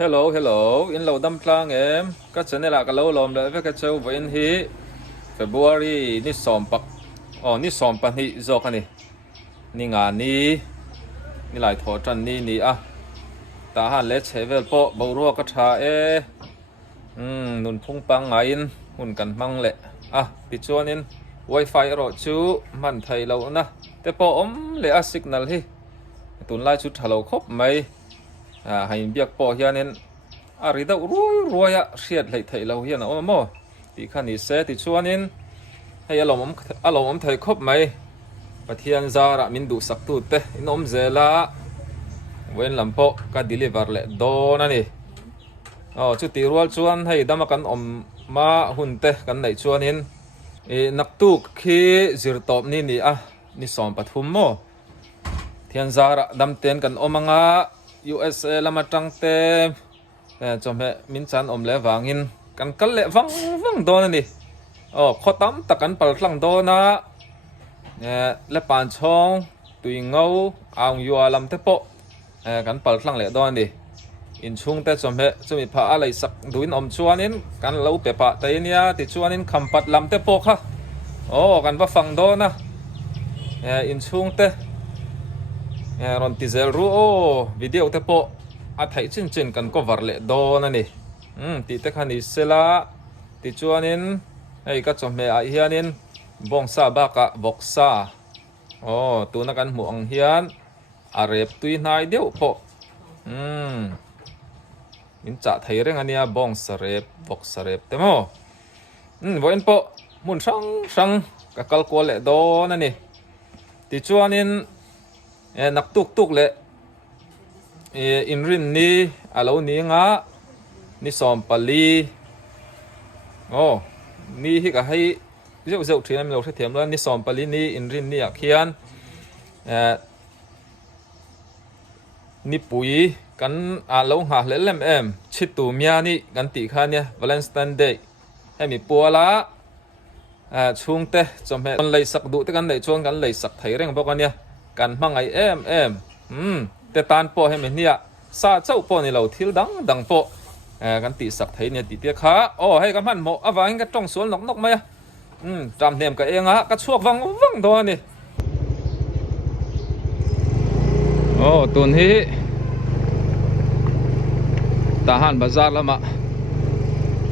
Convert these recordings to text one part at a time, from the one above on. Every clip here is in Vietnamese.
Hello, in lo dam tlang em ka chane la ka lo lom le ve ka chau vain hi February ni som pak ni som pa ni zo ka ni nga ni lai tho tran ni a ta han le chevel po bo ro ka tha nun phung pang ngain hun kan mang le ti chuanin wifi ro chu man thai lo na te po le a signal hi tun lai chu thalo khop mai hay biak po hianin ari da ruai riat lei thei lo hian mo ti khani se ti chuanin hay alom thei khop mai pathian zara min du sak tu te inom zela wen lampo ka deliver le don ani chu ti rual chuan hei dama kan ma hun te kan nei chuanin naktu khi zir top ni ni som pathum mo thian zara dam ten kan omanga USA lama tangte chome min chan le wangin kan kal le wang don ani khotam takan pal tlang dona le pan chong tui ngau ang yua lam te po kan pal tlang le don ni in chung te chumi pha alai sak duin chuanin kan lo pe pa te nia ti chuanin khampat lam te po kha kan ba fang dona in chung te ron ti zel ru video te po a thai chin kan ko var le don ani ti te khani sela ti chuanin ei ka chome a hianin bongsa ba ka boksa tu na kan mu ang hian a rep tui nai deuh po min cha thei reng ania bongsa rep boksa rep te mo voin po mun sang ka kal ko le don ani ti chuanin nak tuk le in rin ni alo ni nga ni som pali ni hi ka hai zeu thina mi lo the them lo ni som pali ni in rin ni akhian ni pui kan alo ha le lem em chitu mia ni kan ti kha nia Valentine Day hemi puala chung te chome kon lei sak du te kan nei chuan kan lei sak thei reng bok ania kan mangai em te tan po he me nia sa chau po ni lo thil dang po kan ti sak thei ne ti te kha hei ka man mo awang ka tong sual nok mai tram nem ka enga ka chuak wang do ni tun hi tahan bazar lama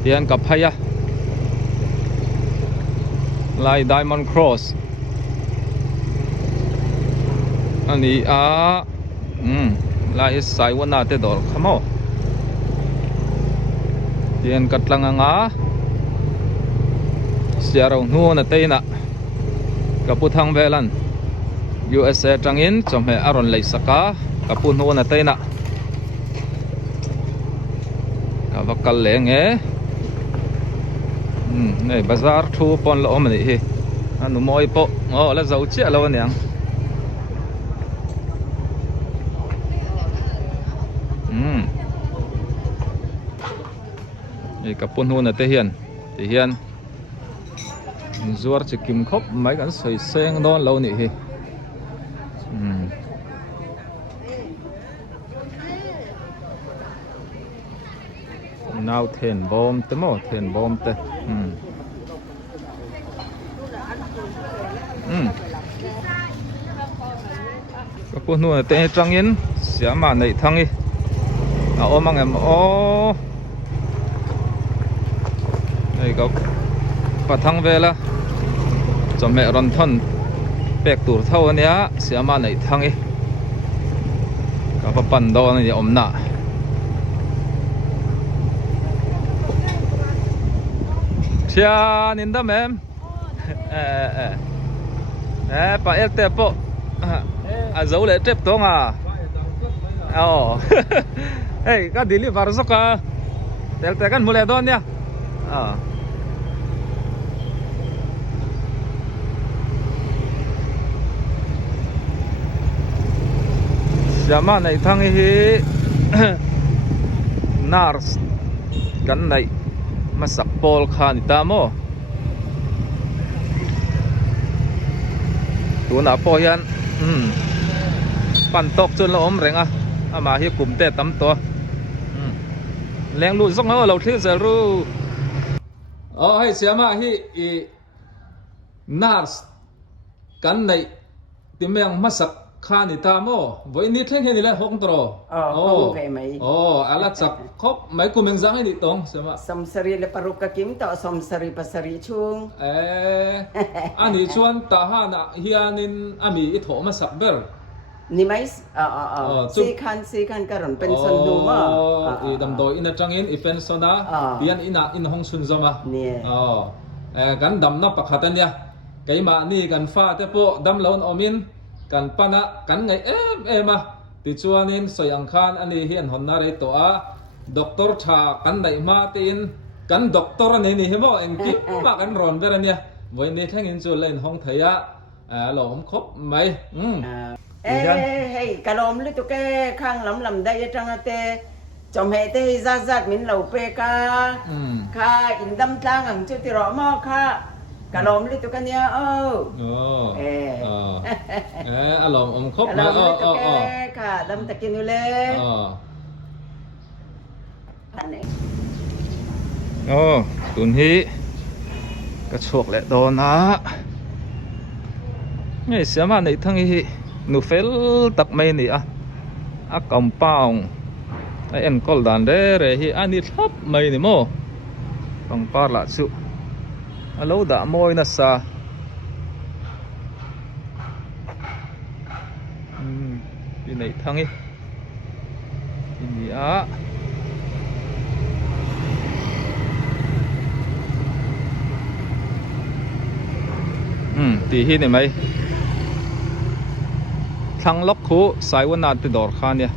tian ka phaya lai Diamond Cross ani lai sai wana te dor khamo tian katlanga nga siarong nu na teina kaputhang velan USA tangin chome aron lei saka kapu nu na teina kavakal lenge nei bazar thu pon lo omani hi anu moi po la zau che lo niang kapun hu na te hian zuar chikim khop mai kan soi seng don lo ni hi now then bom te mo then bom te kapun hu na te trangin siama nei thangi omang em đây có pathang vela cho mẹ ron thon pek tur thau ania siama nei thangi ka pa pan do ni omna chia nin da mem pa el te po dấu lệ trep tong hey ka deliver soka tel te kan mule don ya siama nei thang hi nars kan nei masak pol khan tamo tuna po hian pan tok chun lo om renga ama hi kum te tam to แรงลุ่นส่งเราที่จะรู้อ๋อให้เสียมาที่นาร์สกันในที่เมืองมัสคานิตามอวันนี้เท่งเห็นนี่แหละห้องตรอห้องไปไหมอะไรจักครบไม่กูเมืองจังให้ดิตรงเสียมาสมสรีและปรุกกิมต่อสมสรีปัสรีชุงอันนี้ชวนตาหานะเฮียนินอามีอิทโหมาสักเบอร์นี่ไหมสี่คันการันเป็นสันดูมาดำโดยอินจังอินอีเป็นส่วนนะเบียนอินห้องสุนจมาเนี่ยกันดำนับปักขัดเนี่ยไก่มานี่กันฟ้าเตปโปดำเลวนอมินกันปนะกันไงมาติจวนนินสยังคานอันนี้เฮียนหอนนาเรตัวด็อกเตอร์ชากันได้มาตินกันด็อกเตอร์นี่เห็นบ่เอ็งกิ๊บมากันร้อนเบอร์เนี่ยวันนี้ทั้งอินจูเล่นห้องไทยหลอมครบไหมhey cả lom lúc tụi cái khang lắm đây trong thế trong hệ thế ra mình lẩu pe ca in đâm trang hàng chút thì rõ mò cả lom lúc tụi cái nia lom khóc mà cả đâm ta kia nule tuần hi cái chuột lại đồ ná ngày xưa mà này thằng hi nu fel tak mai ni a compound ai en kol dan re hi ani thap mai ni mo pang par la chu alo da moi na sa pi nei thangi ni a ti hi ni mai thang lok khu sai wan na ti dor khan ya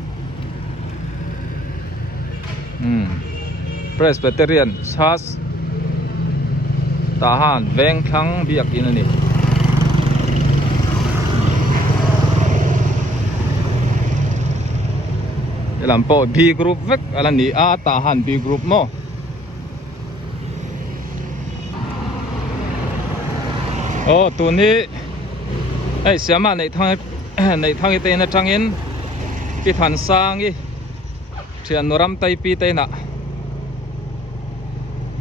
Presbyterian Church tahan veng thang biak in ani elam po B group vek ala ni a tahan B group mo tu ni ai siama nei thang này thang ite na changin ki than sang i thian noram tai pi te na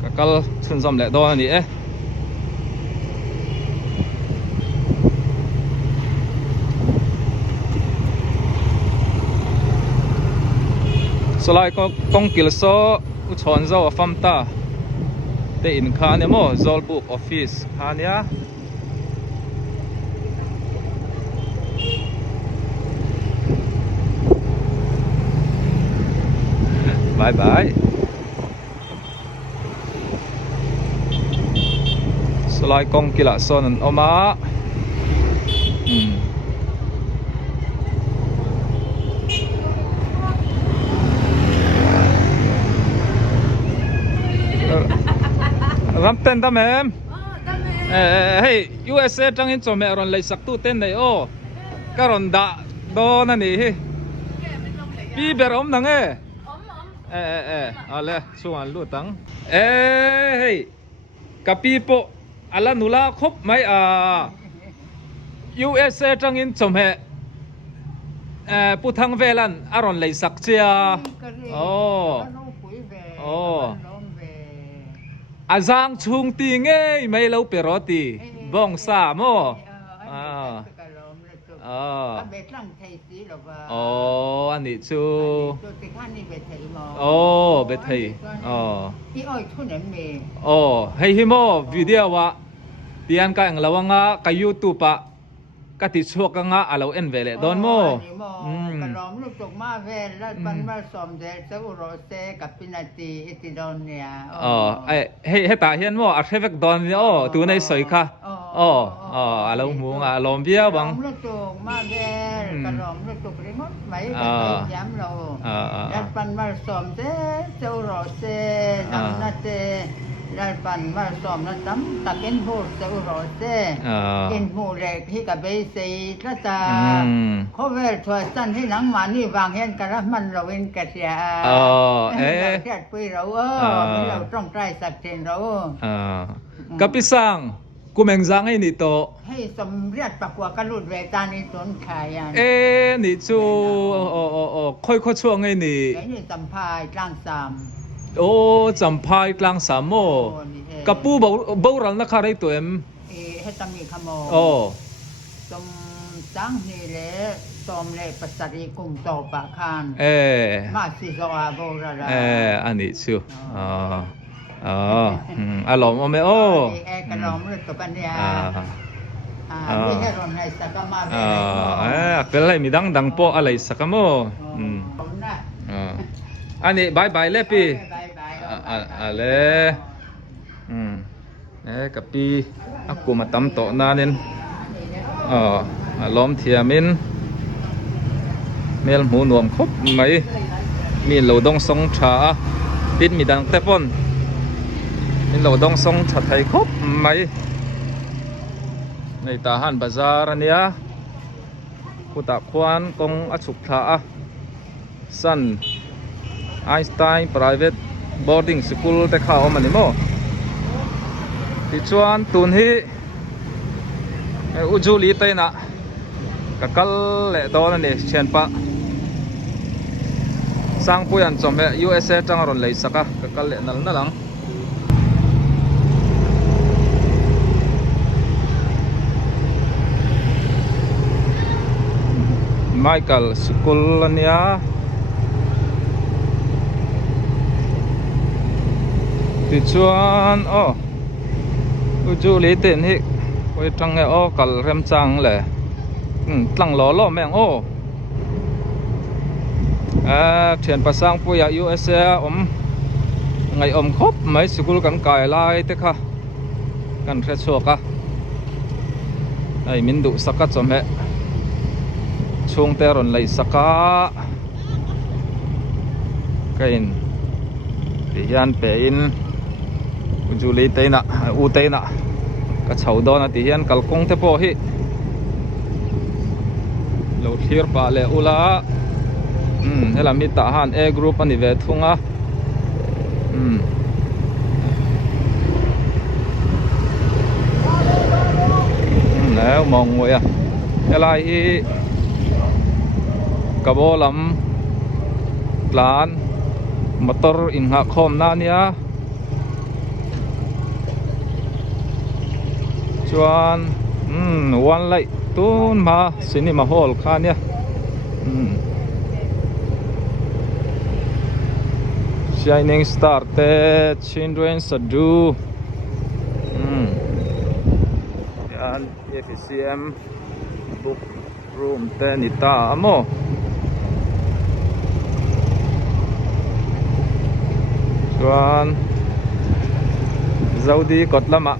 kakal chun zom le do ni solai ko kongkil so u chon zo fam ta te in kha ne mo zol book office kha nia bye bye Salai kong kila son oma ram ten da mem hey USA tang in chome ron lai sak tu ten nei karon da do na ni hi pi berom nang ale suan lu tang hey kapi po ala nula khop mai USA tang in chome puthang velan aron lai sak chia azang chung ti nge mai lo peroti bong sa moอันนี้ชูเบทไทยให้ฮิโมวิดีโอว่าเตียนกันระวังกับยูทูบกติชวกงะเราเอ็นเวลโดนโมกระลอมลูกตกมาเวลแล้วมันมาสมเด็จเจ้าโรเซกับปินาตีอิติโดเนียให้ตาเห็นโมอัดเทฟกดอนเนี่ยตัวในสวยค่ะเราหมูลมเบี้ยบังลูกตกมาเวลกระลอมลูกตกริมดไหมย้ำเราแล้วมันมาสมเด็จเจ้าโรเซนำนาเตแล้วปันมาสอมแล้วตั้มตะเกินหูเจ้าโรเซกินหูเล็กที่กับเบสีละตาเขาเวลทัวสั้นที่หนังมานี่วางเห็นกระมันเราเองกระเสียเราแค่ปุยเราเราต้องใจสักเจนเรากับพี่สังกูเมงจังให้นี่โตให้สมเรียดปากว่ากันรุ่นเวตานี่ต้นขายนี่จูค่อยช่วงไงนี่ไอ้นี่สัมภาษณ์ร่างสาม โอ้จำพายกลางสามโมกับปูเบารันนักคาไรตัวเอ็ม ให้ตำมีขโม โอ้ จมจังนี่แหละสมเลยปัสสรีกุมโตปะคาน มาสิโซอาโบราณ อันนี้ชัวอารมณ์โอเมโอ กระรอมเรื่องตัวปัญญาไม่ให้รอนในสักมาเป็นอะไรมีดังโปอะไรสักโมอันนี้บายบายเลยพี่อะไรกับพี่akuมาตั้มโตนานินล้อมเทียมินเมลหูนวมครบไหมมีเหลาดงสงชาปิดมีดังเตปอนมีเหลาดงสงชาไทยครบไหมในตาหันบาซาร์เนี่ยกุตะควานกงอสุขลาสันไอน์สไตน์ private boarding school แต่ข้าวมันนี่โมที่ชวนตุนฮีอุจูลีเตนะกะกัลเล่ดอนนี่เชียนปะสังปุยันจอมเฮ USA จังรอนเลยสักกะกัลเล่นั่นนั่งไมเคิลสกุลเนี่ยที่ชวนอุจูลีเตนฮิไว้จังไงกัลเริ่มจังเลยตั้งล้อแมงเทียนประสังปุยUSA ไงครบไม่สกุลกันไก่ลายเตค่ะกันเทชัวกะไอ้มินดุสักกัดจอมเฮช่วงเตรอนเลยสักกะกินที่ยันเป็นอุจูลีเตนะอูเตนะก็ชาวดอนที่ยันกัลกงเทปฮิเราเทียร์ปะเลอุลาเฮลัมมิตาฮันกรุ๊ปอันนี้เวทุงแล้วมองไว้อะไรกับโอลัมลานมอเตอร์อินหักคอมนาเนี่ยชวนวันไล่ตูนมาซินิมาฮอลคาเนี่ยShining Star เต Children's Do ยัน FCM Book Room เตนิตาโมชวนซาอุดีกดละมะ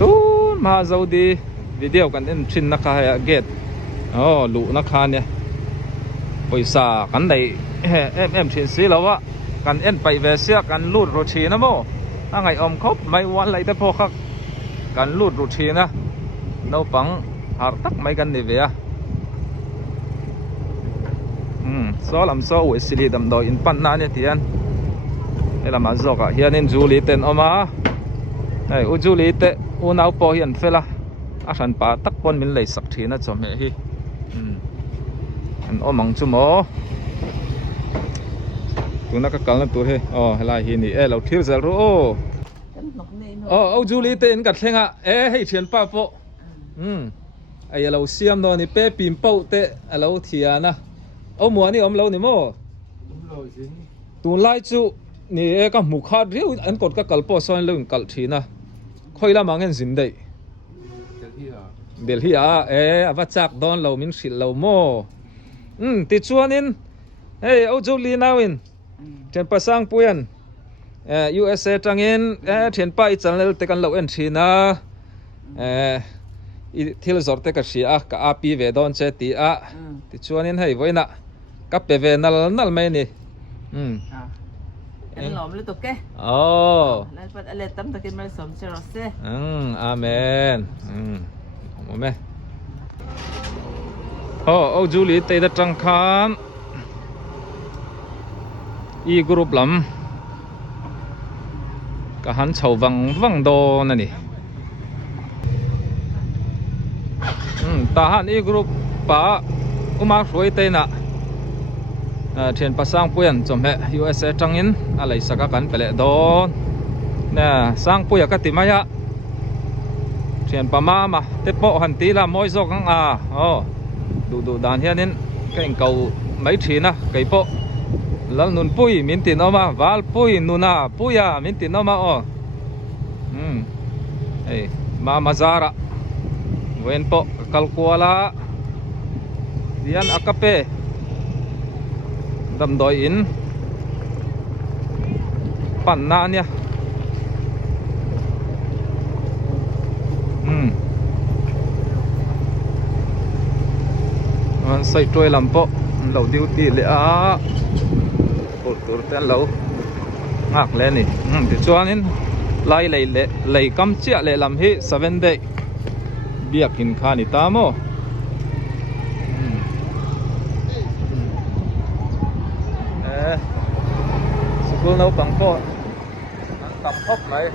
ตูนมาซาอุดีวิดีโอกันเอ็นชินนักข่าวเกตลุนักข่าวเนี่ยไปสากันได้ชินสีแล้ววะกันเอ็นไปเวเซียกันลูดโรชีนะโมถ้าไงครบไม่วันไรแต่พอคักกันลูดโรชีนะเราปังหาตักไม่กันนี่เวียโซลำโซอวยสิริดำดอยอินปันนาเนี่ยที่อันไอ้ละมาจอกะเฮียนินจูลีเต็นออกมาไอ้อุจูลีเตอุนเอาพอเฮียนเฟล่ะอาฉันป่าตักปนมินเลยสักทีนะจอมเฮีอันมังจุโมตัวนักกัลนั่นตัวเฮเฮลาฮีนี่เราเที่ยวจะรู้เอาจูลีเตนกัดเชงอ่ะให้เชียนป้าโปไอ้เราเสียมนอนนี่เป๊ะปีนเป้าเตะเราเทียนะเอาหมัวนี่เรานี่โม่ตัวไล่จูนี่ก็หมูขาดเรียวอันกดก็กัลโปซอยเรื่องกัลทีนะค่อยละมังเงินสินได้เดลฮีว่าจากดอนเรามินสิเราโม่ติดชวนนินเอาจูลีนาวินเทียนประสังปุยันUSA จังเงินเทียนป้าอีจันเลวแต่กันเราเอ็นชีนะที่เราสอนแต่กับชีกับอาปีเวดอนเจตีติดชวนนินให้ไว้นะกับเปเวนัลไม่นี่อันหลอมเลยตัวแกแล้วปัดอะไรตั้มตะกินมาสมเชลซีอาเมนโอ้แม่เอาจูลีเตยจังคานอีกรุ๊ปลำก็หันเฉาวังโดนั่นนี่ตาหันอีกรุ๊ปป้าอุมาสวยเตยนะ thiền pasang puyan chom he USA tangin alai saka kan pele don na sang puya ka timaya thiền pama ma te po han ti la moi zok ang du dan hianin cái cầu mấy thi na cái po lal nun pui min tin oma wal pui nuna puya min tin oma ei ma mazara wen po kalkuala dian akape đầm đồi in pan na nha xây trôi làm po lẩu tiêu tì lệ cột cột tên lẩu ngạc lên nè thì cho nên lai lấy cắm chia lệ làm hết 7 day biak in khani tamo school nấu bằng po tập hop này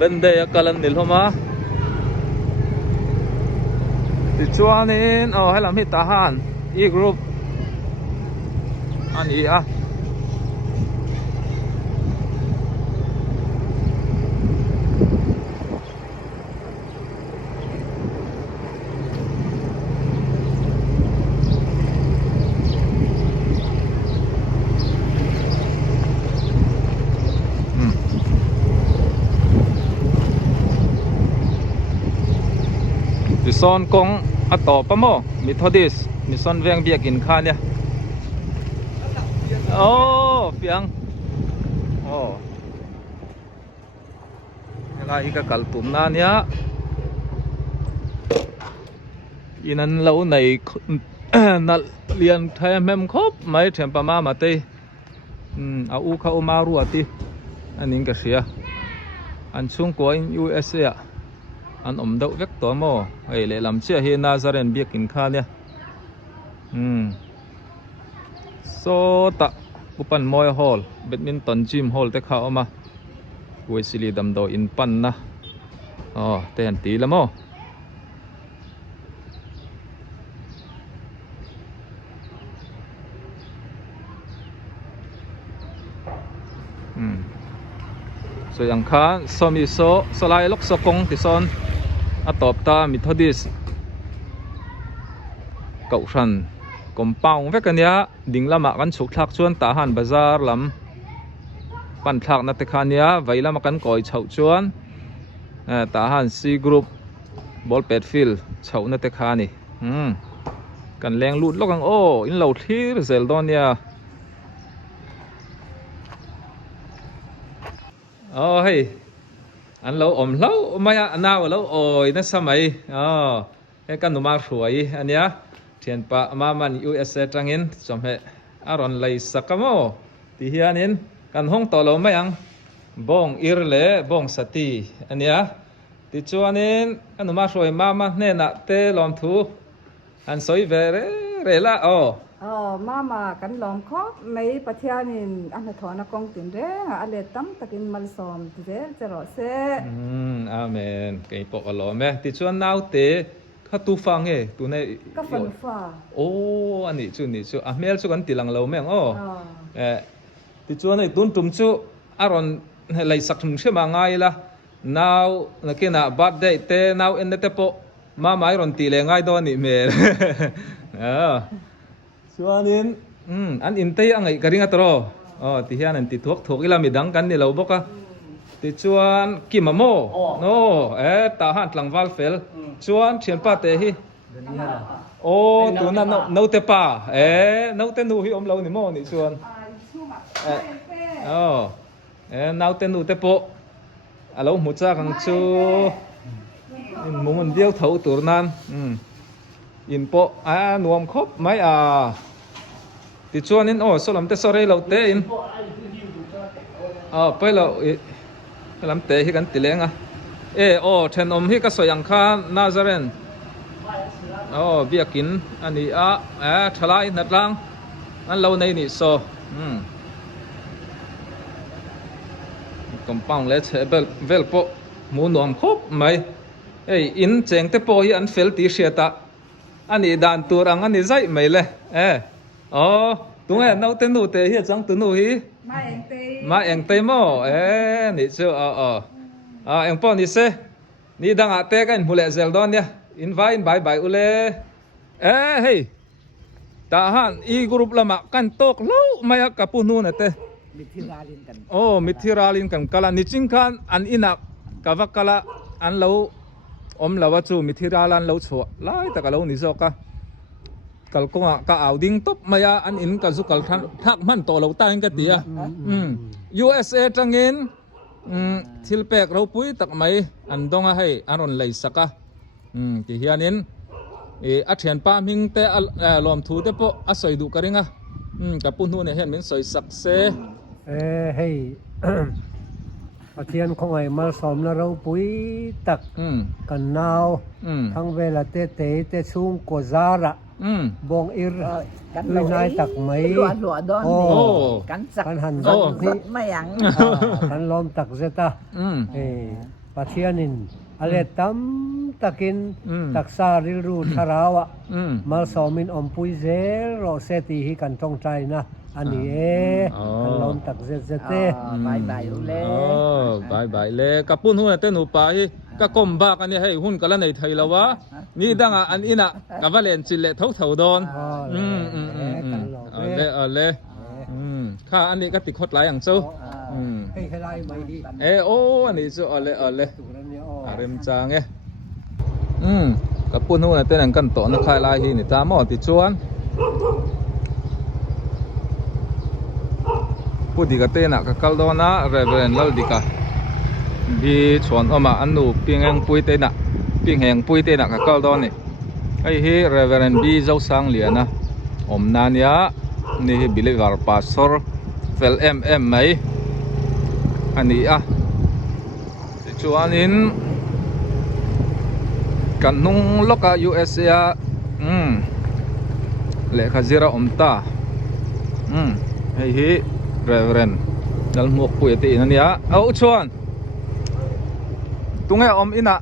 7 day kalan nil homa thì cho nên hay làm hết tahan e group anh ý son kong ato pa mo Methodist mison veng biak in khan ya piang nga ika kaltum na niya inan lâu này na lian thay mem khop mai them pa ma mate u kha umaru ati anin ka sia an chung ko in USA an đậu vek to mo ai le lam chia he Nazaren biak in kha nia so ta upan moi hall badminton gym hall te kha oma Wesley dam do in pan na te an ti lamo so yang kha somi so solai lok sokong ti son atop ta Methodist cậu san compound vek ania dinglama kan chuk thak chuan ta han bazar lam pan thak na te khania vailama kan koi chau chuan ta han C group ball pet field chau na te khani kan leng lut lokang in lo thir zel donia hey anh lâu ôm lâu mày anh nào lâu ôi nó sao mày cái căn numar suy anh nhá thiền pa mà man USA trangin trong hệ aron lay sakamo thì hiền in kan hong to lo mày ang bong irle bong sati anh nhá thì cho nên kan numar suy mà nên nè te lom thu anh soi về re la mama kan lom khop mấy bát thia nên anh thọ nó con tiền đấy anh lấy tắm takin mal som thế chứ rồi se amen cái bộ lom ấy thì cho nào te khát tu phang ấy tu này cái phần pha anh ấy chú mel chú kan tilang lâu meng thì cho này tuân trùm chú aron lấy sắc thùng xe mà ngay là nào là cái nào birthday te nào em te po mama aron tile ngay đó nị mel cho nên anh in tây anh ấy cái riêng atro thì hiện anh thì thuốc ila midang kan ni lâu bốc thì chuan kim mo ta han tlang val fel chuan thian pa te hi tu na no te pa no te nu hi lâu ni mo ni chuan nau te nu te po alo mu cha kang chu in mong điêu thấu tur nan in po nuam khop mai thì chuan in số làm te sore lo te in pai lo làm te hi kan tileng then hi ka soyang kha Nazaren biakin ani thalai natlang an lo nei ni so compound le che vel po mu nuam khop mai in cheng te po hi an fel ti sia ta anh ấy đàn tour anh ấy dạy mấy lệ đúng rồi nấu tên nụ tế hiện trong tên nụ hi mà em tê mò nị chưa em po nị se nị đang ate cái mule zel don nha invite bye bye ule hey tahan I group lama kan tok lo maya kapunu na te mithiralin kan kala niching kan an ina kavakala an lo lawa chu mithiralan lo chho lai ta lo ni zoka kalkonga ka auding top maya an in ka zukal thak man to lo ta ka tia USA tangin thilpek ro pui tak mai an donga hai aron lei saka ti hianin a thian pa ming te lom thu te po a soi du karinga ka punu ne hen min soi sak se hey a thian khong ai mal som na ro pui tak kan naw thang vela te chung ko zara bong ir lui nai tak mai lụa đón cắn sặc kan han mày ăn kan lom tak zeta pa thianin ale tam takin taksa ril ru tharawa mal somin pui zel ro seti hi kan tong trai na ani kan lom tak zete bye bye ule bye bye le kapun hu te nu pa hi ka kom ba kan ni hei hun kala nei thai lawa ni danga an ina ka valen chile thau don le kha an ni ka ti khot lai ang chu hey khalai mai hi an ni chu le rem chang kapun hu te nang kan to na khai lai hi ni ta mo ti chuan pudi ka te na ka kaldona reverend laldika bi chuan oma anu pingang pui te na pingheng pui te na ka kaldon ni ai hi reverend bi zo sang liana omnania ni hi believer pastor fel mai ani chuanin kan nung loka USA le khazira omta ai hi reverend dal mok pui te inania au chuan tunge ina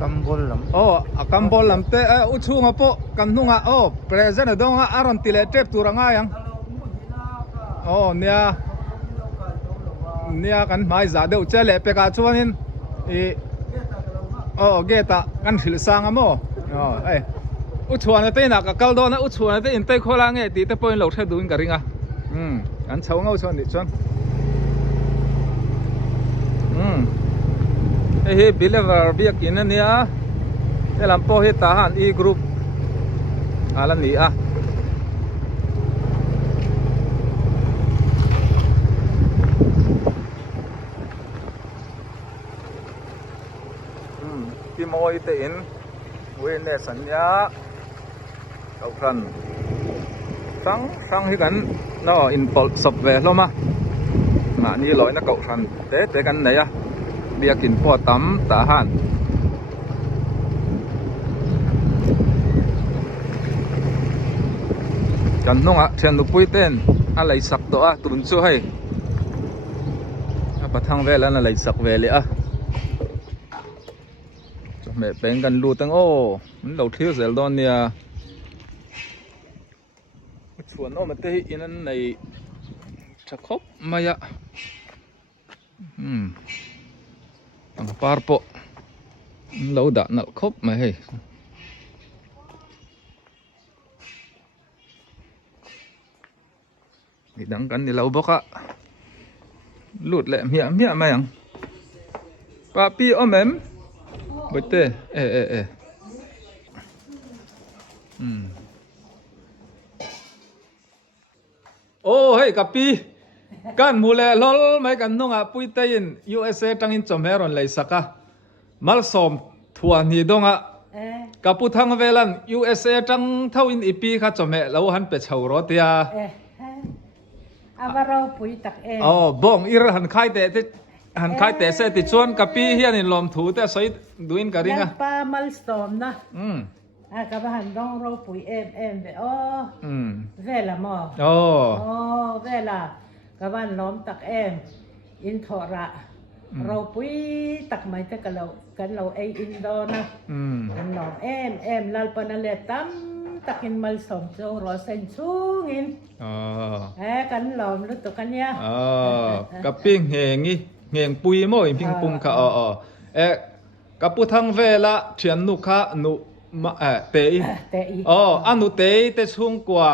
kambol lam kambol lam te uchunga po kanunga present donga aron tile trep turanga yang nia kan mai za deu chele pe ka chuanin geta kan hil sanga mo uchuan te na ka kaldona uchuan te in te khola nge ti te point lo the duin ka ringa an chau ngau chuan ni chuan he believer biak in ania elam po hi tahan I group ala ni ki moi te in witness ania au ran sang hi kan no in pol sop ve loma na ni loi na kau ran te kan nei biakin po tam tahan kan nonga thian nu pui ten a lei sak to tun chu hei pathang vel an lei sak ve le mẹ bén gần lụt tăng mình đầu thiếu dẻo đòn nè chuồn nó mà tê in này chắc khóc mày ang parpo lâu đã nợ khóc mày hey thì đắng cắn thì lâu bốc lụt lẹ mía mày ang papi em betul hey kapi kan mule lol mai kan nonga puitain USA tangin chomeron lai saka malsom thua ni donga kaputhang velan USA tang thawin ipi kha chome lo han pe chhauro tia avaro pui tak bong ir han khai te han khai te se ti chuan kapi hian in lom thu te soi duin ka ringa pa malstorm na ka ba han dong ro pui em ve vela mo vela ka ban lom tak em in thora เราปุ้ยตักไม้แต่กันเราไออินโดนะกันหลอมเอ็มลาลปนัลเลตัมตักินมัลสมโจรอเซนซูงินกันหลอมรู้ตัวกันเนี่ยกับปิ้งเฮงปุยโม่พิงปุงค่ะกับผู้ทั้งเวลาเชียนนุค่ะนุมาเตยอันนุเตยแต่ช่วงกว่า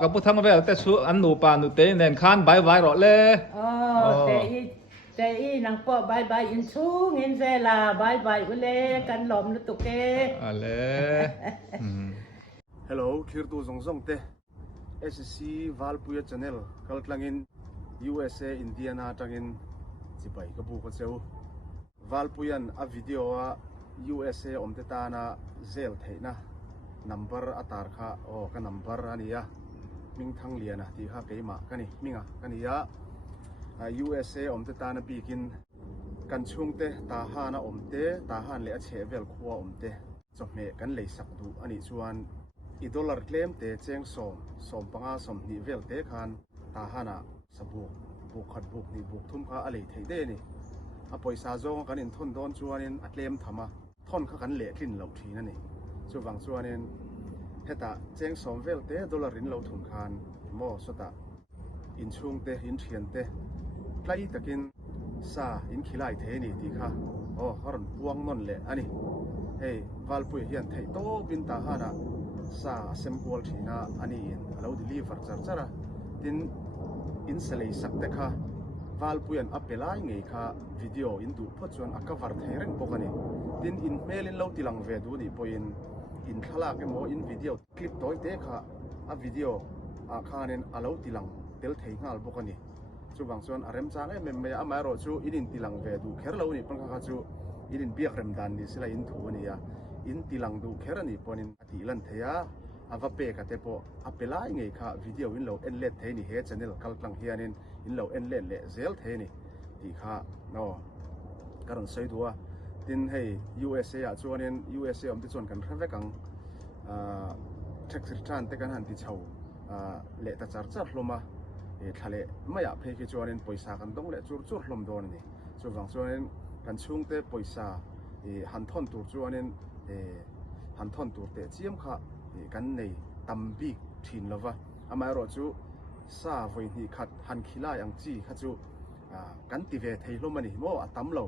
กับผู้ทั้งเวลาแต่ช่วงอันนุปานุเตยเน้นข้านใบไว้หรอเลยแต่อีนางปอบายอินซูงินเวลาบายอุเลกันหลอมรู้ตัวเกอะไร Hello, Kirtu Zongzong te. SC Valpuya Channel. Kalklangin USA Indiana tangin sipai kabu ko seu. Valpuyan a video a USA omte ta na zel theina. Number atar kha ka number ania. Ming thang liana ti kha keima kani minga kania. USA omte ta na bikin kan chung te ta ha na omte ta han le a chevel khwa omte. Chome kan lei sak du ani chuan $1 claim te cheng som panga som ni vel te khan ta hana sabuk buk khat buk ni buk thum kha alei thei de ni a poisa zong kan in thon don chuanin a claim thama thon kha kan le thlin lo thina ni chuwang chuanin heta cheng som vel te dollar in lo thum khan mo sota in chung te in thian te tlai takin sa in khilai the ni ti kha haron puang non le ani hey valpui hian thei to bin ta hana sa sem kwal thina ani alo deliver chara tin in selei sakte kha valpuyan apelai ngei kha video in du pho chuan a cover thereng pokani tin in mail in lo tilang ve du ni poin in thala ke mo in video clip toy te kha a video a khanen alo tilang tel thei ngal pokani chuwang chuan arem chang me amaro chu in tilang ve du kher lo ni pang kha chu in biak rem dan ni sila in thu ni ya in tilang du kherani ponin ati lan theya ava pe ka te po apelai ngei kha video in lo enlet the ni he channel kalklang hianin in lo enlet le zel the ni ti kha no karon sei duwa tin hei USA a chuanin USA om ti chon kan thave kang tax return te kan han ti chho le ta char hloma thale maya phe ki chuanin poisa kan dong le chur hlom don ni chuwang chuanin kan chung te poisa han thon tur chuanin han thon tur te chiam kha kan nei tambi thin lova amai ro chu sa voi ni khat han khila yang chi kha chu kan ti ve thei lo mani mo atam lo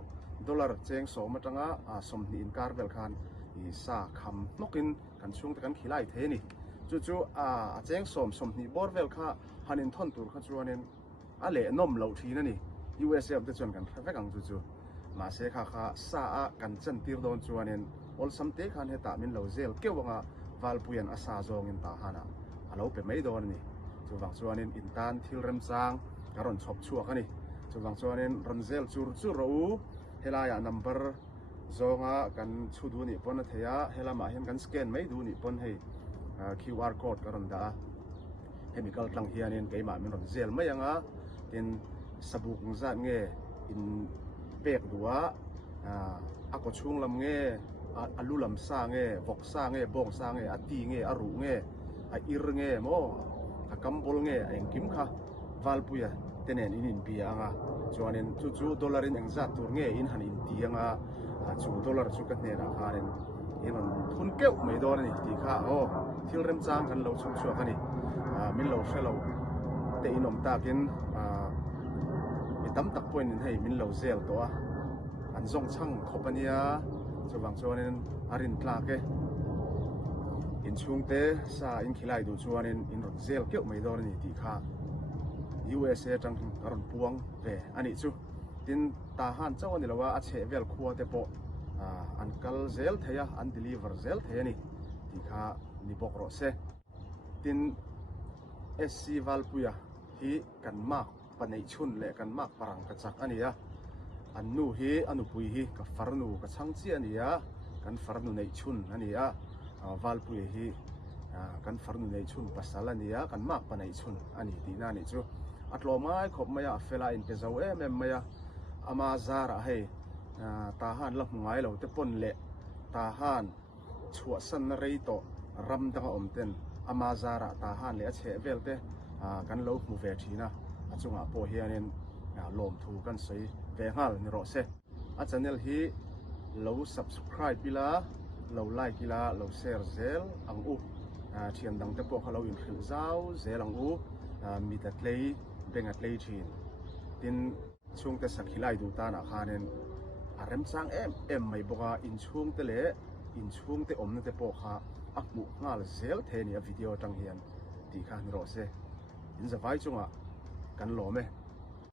dollar cheng so ma tanga som ni in kar vel khan sa kham nokin kan chung te kan khilai the ni chu cheng som ni bor vel kha hanin thon tur kha chuanin ale nom lo thina ni USA am te chon kan thave kang chu ma se kha sa a kan chan tir don chuanin ol samte khan heta min lo zel kewanga valpuyan asa zong in ta hana alo pe mai don ni chuwang chuanin intan thil rem chang karon chhop chuak ani chuwang chuanin ronzel chur ro helaya number zonga kan chudu ni pon theya helama hian kan scan mai du ni pon hei QR code karon da chemical tlang hianin keima min ronzel mai anga tin sabuk za nge in pek duwa ako chung lam nge alulam sa nge vok sa nge bong sa nge ati nge aru nge a ir nge mo a kambol nge a engkim kha valpuya tenen in bia anga chuanin chu dollar in engza tur nge in han in ti anga chu dollar chu ka ne ra harin in on thun keu mai don ni ti kha thil rem chang kan lo chung chu ani min lo shelo te inom takin tam tak point in hei min lo zel to an zong chang khopania chuwang chuanin arin tlake in chungte sa in khilai du chuanin in ron zel keu mai dor ni ti kha USA tang karon puang ve ani chu tin ta han chawani lawa a che vel khuwa te po an kal zel theya an deliver zel the ni ti kha ni bok ro se tin SC Valpuya hi kan mak panei chun le kan mak parang ka chak ania annu hi anupui hi ka farnu ka changchi ania kan farnu nei chun ania valpui hi kan farnu nei chun pasal ania kan mak panei chun ani ti na ni chu atlo mai khop maya fela in te zo maya ama zara hei ta han la ngai lo te pon le ta han chua san na rei to ram dang om ten ama zara ta han le che vel te kan lo mu ve thina achunga po hianin lom thu kan sei ve ngal ni ro se a channel hi lo subscribe pila lo like pila lo share zel ang u thian dang te pawh kha lo in khil zau zel ang u mi ta tlei benga tlei thin tin chung te sakhilai du ta na khanen arem chang em mai boka in chung te le in chung te omna te pawh kha akmu ngal zel the ni a video tang hian ti kha ni ro se in zawai chunga kan lo me